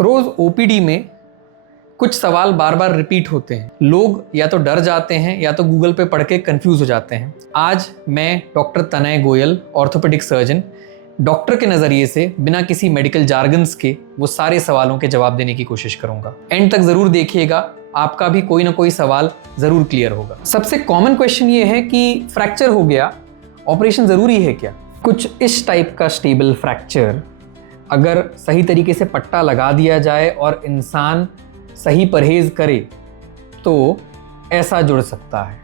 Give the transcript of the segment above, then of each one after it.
रोज OPD में कुछ सवाल बार बार रिपीट होते हैं। लोग या तो डर जाते हैं या तो गूगल पे पढ़ के कंफ्यूज हो जाते हैं। आज मैं डॉक्टर तनय गोयल, ऑर्थोपेडिक सर्जन, डॉक्टर के नज़रिए से बिना किसी मेडिकल जार्गन्स के वो सारे सवालों के जवाब देने की कोशिश करूंगा। एंड तक ज़रूर देखिएगा, आपका भी कोई ना कोई सवाल ज़रूर क्लियर होगा। सबसे कॉमन क्वेश्चन ये है कि फ्रैक्चर हो गया, ऑपरेशन ज़रूरी है क्या? कुछ इस टाइप का स्टेबल फ्रैक्चर अगर सही तरीके से पट्टा लगा दिया जाए और इंसान सही परहेज़ करे तो ऐसा जुड़ सकता है।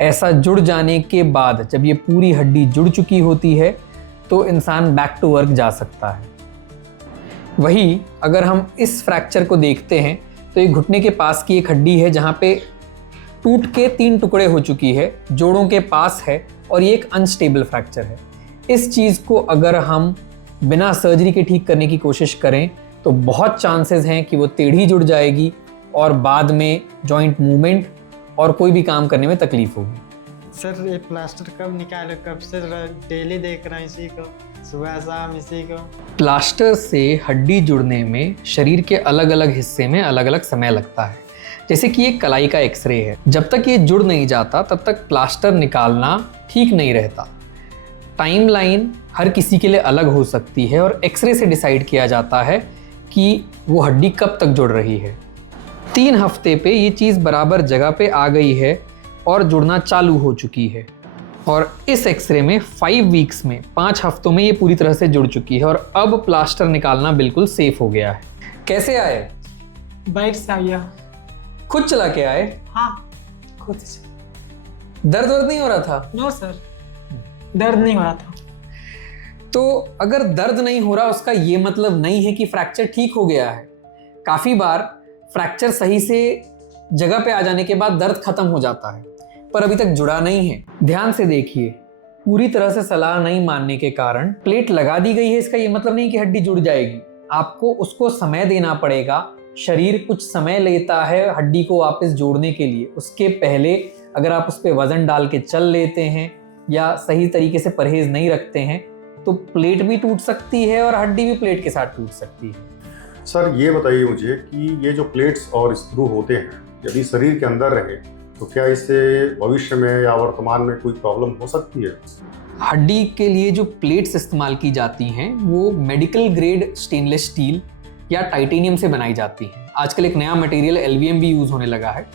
ऐसा जुड़ जाने के बाद जब ये पूरी हड्डी जुड़ चुकी होती है तो इंसान बैक टू वर्क जा सकता है। वही अगर हम इस फ्रैक्चर को देखते हैं तो ये घुटने के पास की एक हड्डी है जहाँ पे टूट के 3 टुकड़े हो चुकी है, जोड़ों के पास है और ये एक अनस्टेबल फ्रैक्चर है। इस चीज़ को अगर हम बिना सर्जरी के ठीक करने की कोशिश करें तो बहुत चांसेस हैं कि वो टेढ़ी जुड़ जाएगी और बाद में जॉइंट मूवमेंट और कोई भी काम करने में तकलीफ होगी। सर ये प्लास्टर कब निकाले, कब से डेली देख रहे हैं इसी को, सुबह शाम इसी को। प्लास्टर से हड्डी जुड़ने में शरीर के अलग अलग हिस्से में अलग अलग समय लगता है। जैसे कि एक कलाई का एक्सरे है, जब तक ये जुड़ नहीं जाता तब तक प्लास्टर निकालना ठीक नहीं रहता। टाइमलाइन हर किसी के लिए अलग हो सकती है और एक्सरे से डिसाइड किया जाता है कि वो हड्डी कब तक जुड़ रही है। 3 हफ्ते पे ये चीज़ बराबर जगह पे आ गई है और जुड़ना चालू हो चुकी है और इस एक्सरे में 5 वीक्स में 5 हफ्तों में ये पूरी तरह से जुड़ चुकी है और अब प्लास्टर निकालना बिल्कुल सेफ हो गया है। कैसे आए? बाइक से आया। खुद चला के आए? हाँ, खुद से। दर्द नहीं हो रहा था? नो सर, दर्द नहीं हो रहा था। तो अगर दर्द नहीं हो रहा उसका ये मतलब नहीं है कि फ्रैक्चर ठीक हो गया है। काफ़ी बार फ्रैक्चर सही से जगह पे आ जाने के बाद दर्द खत्म हो जाता है पर अभी तक जुड़ा नहीं है। ध्यान से देखिए, पूरी तरह से सलाह नहीं मानने के कारण प्लेट लगा दी गई है, इसका ये मतलब नहीं कि हड्डी जुड़ जाएगी। आपको उसको समय देना पड़ेगा। शरीर कुछ समय लेता है हड्डी को वापस जोड़ने के लिए। उसके पहले अगर आप उस पर वजन डाल के चल लेते हैं या सही तरीके से परहेज नहीं रखते हैं तो प्लेट भी टूट सकती है और हड्डी भी प्लेट के साथ टूट सकती है। सर ये बताइए मुझे कि ये जो प्लेट्स और स्क्रू होते हैं यदि शरीर के अंदर रहे तो क्या इससे भविष्य में या वर्तमान में कोई प्रॉब्लम हो सकती है? हड्डी के लिए जो प्लेट्स इस्तेमाल की जाती हैं वो मेडिकल ग्रेड स्टेनलेस स्टील या टाइटेनियम से बनाई जाती हैं। आजकल एक नया मटेरियल एलवीएम भी यूज़ होने लगा है।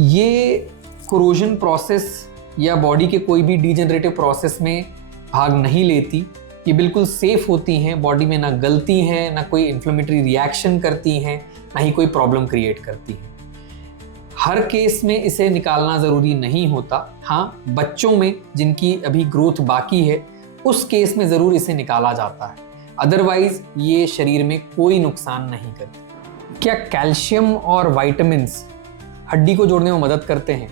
ये कोरोजन प्रोसेस या बॉडी के कोई भी डिजेनरेटिव प्रोसेस में भाग नहीं लेती। ये बिल्कुल सेफ होती हैं, बॉडी में ना गलती हैं, ना कोई इन्फ्लेमेटरी रिएक्शन करती हैं, ना ही कोई प्रॉब्लम क्रिएट करती हैं। हर केस में इसे निकालना ज़रूरी नहीं होता। हाँ, बच्चों में जिनकी अभी ग्रोथ बाकी है उस केस में ज़रूर इसे निकाला जाता है, अदरवाइज ये शरीर में कोई नुकसान नहीं करती। क्या कैल्शियम और वाइटामिन्स हड्डी को जोड़ने में मदद करते हैं?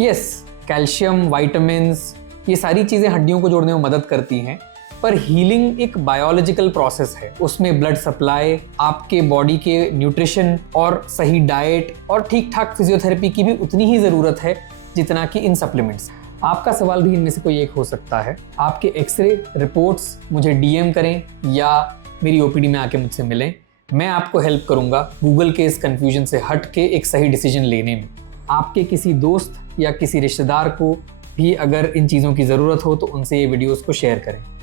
यस, कैल्शियम, वाइटामिन्स, ये सारी चीज़ें हड्डियों को जोड़ने में मदद करती हैं पर हीलिंग एक बायोलॉजिकल प्रोसेस है। उसमें ब्लड सप्लाई, आपके बॉडी के न्यूट्रिशन और सही डाइट और ठीक ठाक फिजियोथेरेपी की भी उतनी ही ज़रूरत है जितना कि इन सप्लीमेंट्स। आपका सवाल भी इनमें से कोई एक हो सकता है। आपके एक्सरे रिपोर्ट्स मुझे डीएम करें या मेरी ओपीडी में आके मुझसे मिलें। मैं आपको हेल्प करूँगा गूगल के इस कन्फ्यूजन से हट के एक सही डिसीजन लेने में। आपके किसी दोस्त या किसी रिश्तेदार को भी अगर इन चीज़ों की ज़रूरत हो तो उनसे ये वीडियोज़ को शेयर करें।